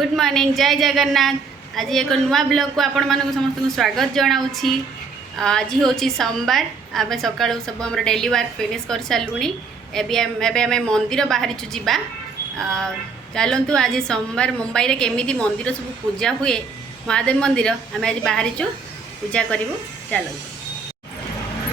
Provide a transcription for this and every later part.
Good morning जय जगन्नाथ। आज एक नुआ ब्लॉग को आपण मानक समस्त स्वागत जनाऊँगी। आज हूँ सोमवार। आम सका सब आम डेली वर्क फिनिश कर सारूँ। एवं मंदिर बाहरी जावा चलतु। आज सोमवार मुंबई रे केमी मंदिर सब पूजा हुए महादेव मंदिर आम आज बाहरी पूजा करूँ। चलतु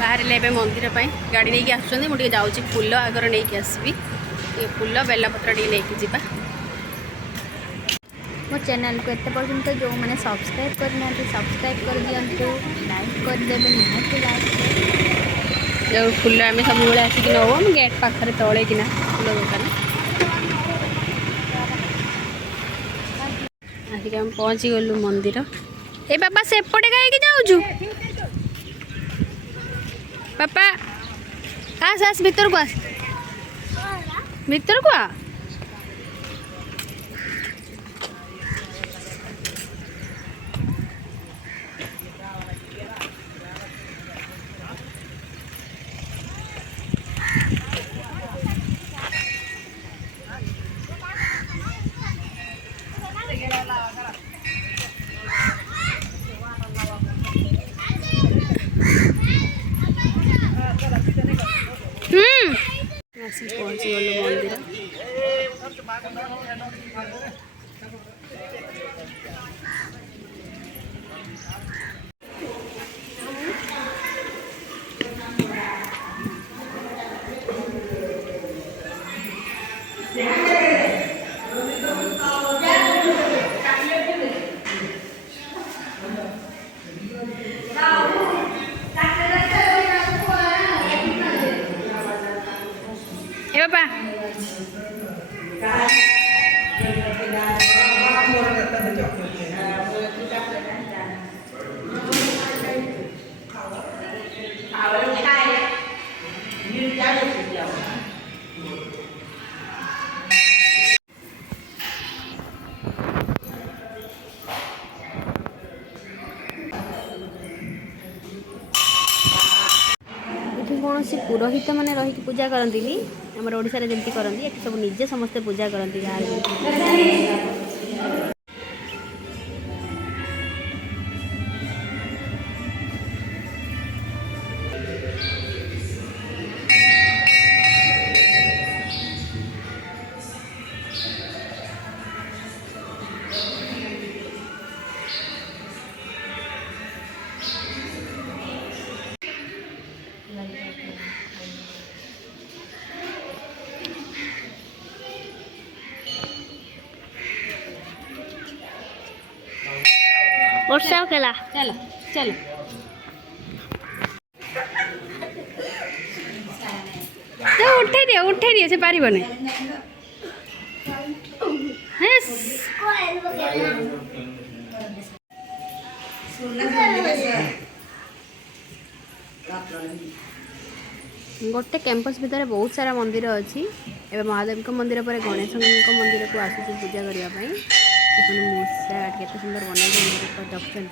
बाहर मंदिर गाड़ी नहीं आसुँच मुझे जाऊँगी फूल आगर नहीं आसबि फूल बेलपत्र नहीं जावा। मो चैनल को एत पर्यंत जो मैंने सब्सक्राइब करना सब्सक्राइब कर दिंतु लाइक करदेवे निहाती लाइक जो फूल आम सब आसिक नौ गेट पाखे तले कि फूल दुकान आसिक आम पहुँची गलु मंदिर। ए बाबा सेपटे कहीं जाऊँ बापा आस आस भीतर को आस भीतर को आ। पहुँची गलु मंदिर। कौन सी पुरोहित मैंने रही पूजा करती आम ओडिशा रे जमती करती ये सब निजे समस्ते पूजा करती गाँव। वर्षा केला चलो चलो तो उठे दिए से पार नहीं। गोटे कैंपस भितर बहुत सारा मंदिर अच्छी एवं महादेव मंदिर पर गणेश मंदिर को आसूँ पूजा करने मूर्सा केते सुंदर बनई रखते।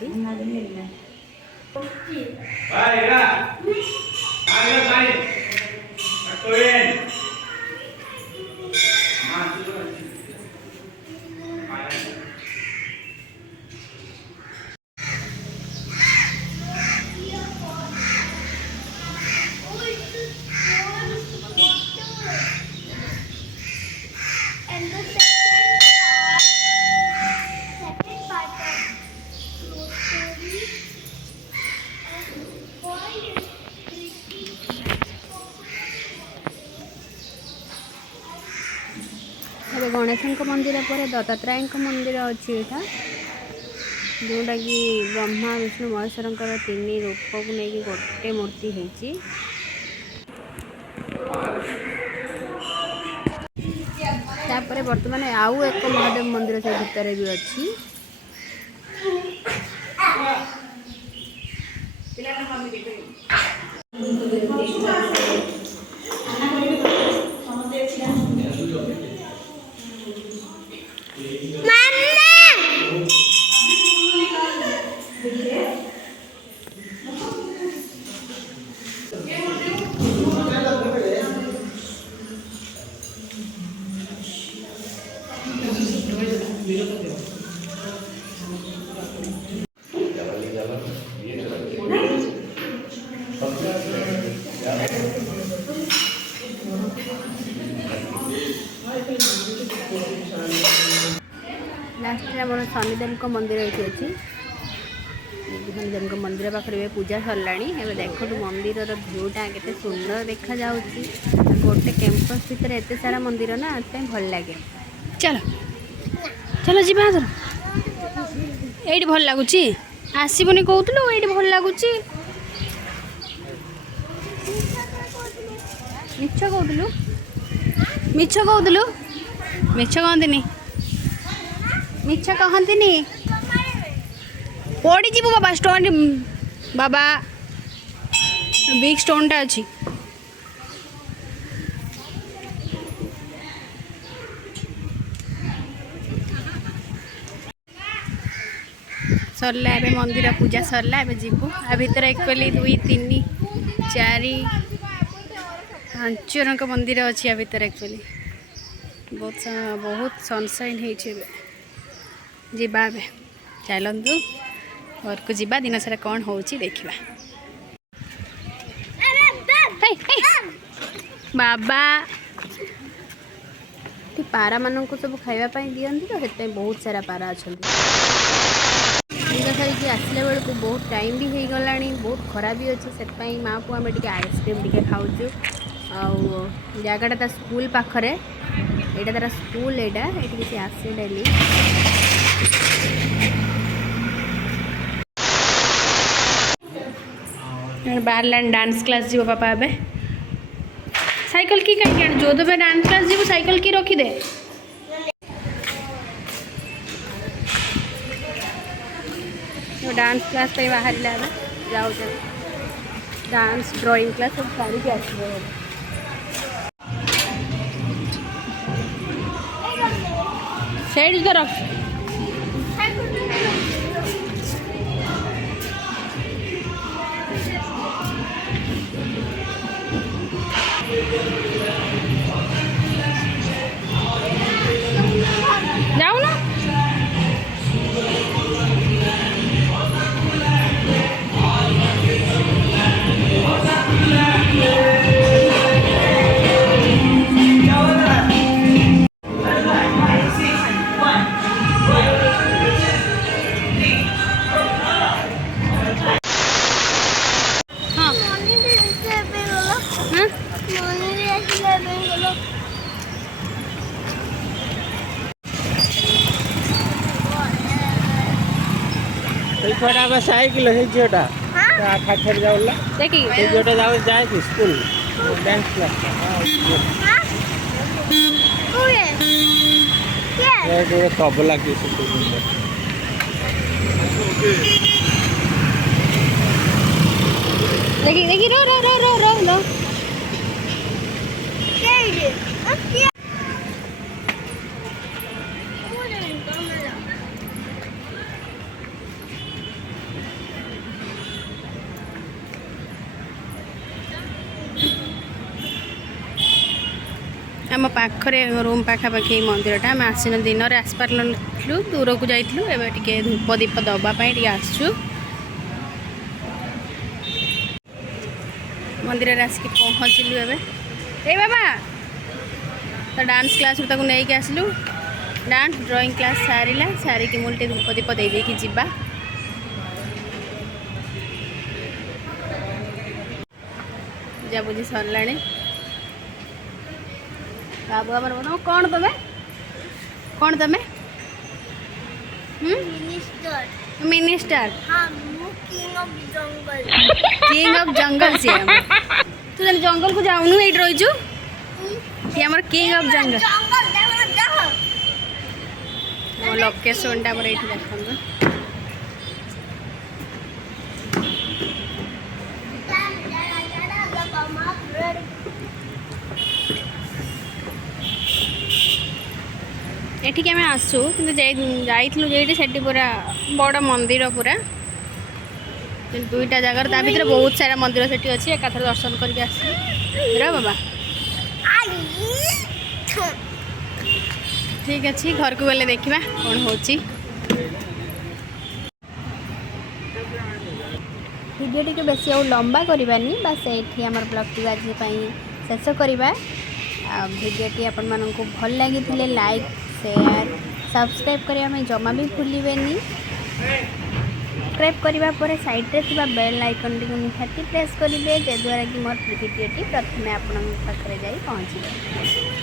गणेश मंदिर पर दत्तात्रेय मंदिर अच्छी यहाँ जोटा कि ब्रह्मा विष्णु महेश्वर तीन रूप को लेकिन गोटे मूर्ति होती। बर्तमान आउ एक महादेव मंदिर से भितर भी अच्छी। ଲାଷ୍ଟରେ ଆମର ଶନିଦେବଙ୍କ ମନ୍ଦିର ଏଠି ଅଛି। ଶନିଦେବଙ୍କ ମନ୍ଦିର ପାଖରେ ଏବେ ପୂଜା ସରିଲାଣି। ଏବେ ଦେଖନ୍ତୁ ମନ୍ଦିରର ଭିଉଟା କେତେ ସୁନ୍ଦର ଦେଖାଯାଉଛି। ଗୋଟେ କ୍ୟାମ୍ପସ୍ ଭିତରେ ଏତେ ସାରା ମନ୍ଦିର ନା, ସେଥିପାଇଁ ଭଲ ଲାଗେ। ଚାଲ ଚାଲ ଯିବା ଧର। ଏଇଠି ଭଲ ଲାଗୁଛି, ଆସିବୁନି କହୁଥିଲୁ, ଏଇଠି ଭଲ ଲାଗୁଛି। ମିଛ କହୁଥିଲୁ। ମିଛ କହୁଥିଲୁ, ମିଛ କହନ୍ତିନି, ମିଛ କହନ୍ତିନି। ପଡ଼ିଯିବୁ ବାବା, ଷ୍ଟୋନ୍ ବାବା, ବିଗ୍ ଷ୍ଟୋନ୍ଟା ଅଛି। सरला एबे मंदिर पूजा सरला एबे जीवु आ भीतर एक्चुअली 2 3 4 5 जन का मंदिर अच्छी आ भीतर एक्चुअली बहुत बहुत सनसाइन है जीवा बे चलतु घर को जीवा दिन सारा कौन हो देखा बाबा पारा मान को सब खावाई दिखती तो से बहुत सारा पारा अच्छा सारी आसला बेलू बहुत टाइम भी हो गला बहुत खरा भी अच्छे से माँ को आम टे आइसक्रीम टे खाऊँ जगटा स्कूल पाखरे यहाँ तार स्कूल यहाँ ये किसी आसे डेली बाहर डांस क्लास जीव पापा ए साइकिल की कहीं जो देवे डांस क्लास जीव साइकिल की रखीदे डांस क्लास पे बाहर जाऊ डांस ड्राइंग क्लास सब सारी के आसो रख जाओ ना छुआटा साइकिल है झीटा खाखर जाऊला देखिए झीटा जाओ जाए कि स्कूल डांस क्लास ये तबला की देखिए देखिए रो रो रो रो रो रो आम पाखरे रूम पाखापाखि मंदिरटा आम आसन दिन में आसपारू दूर को जाइलु एवं टे धूप दीप दवापाई आसु मंदिर आसिक पहुँचलु एवं ए बाबा तो डांस क्लास नहीं आसलु डांस ड्राइंग क्लास सारा सारिकी मुझे धूप दीप देदेकी जीवा पूजा पूजी सरला बाबू आम बताओ कौन तुम्हें मिनिस्टर किंग ऑफ जंगल से तू जन जंगल को जाऊनु ये रहीचु आम किंग ऑफ जंगल लोकेशन टा ये देखो एठिक आम आसु कि जाइलु से पूरा बड़ मंदिर पूरा दुईटा जगार ता भीतर बहुत सारा मंदिर से अच्छी एकाथर दर्शन करके आस बाबा ठीक अच्छे घर को गले देखा कौन हो वीडियो टी बेसी आ लंबा करवानी बस ये आम ब्लॉग टी आज शेष करवा भिडियोटी आपण मानक भल लगी लाइक शेयर सब्सक्राइब करने जमा भी भूलें सब्सक्राइब करने पर साइड में बेल आइकन टी निहाती प्रेस करेंगे जद्वारा कि मोर भिडियोटी प्रथम आपण पाखे जाई पहुँच।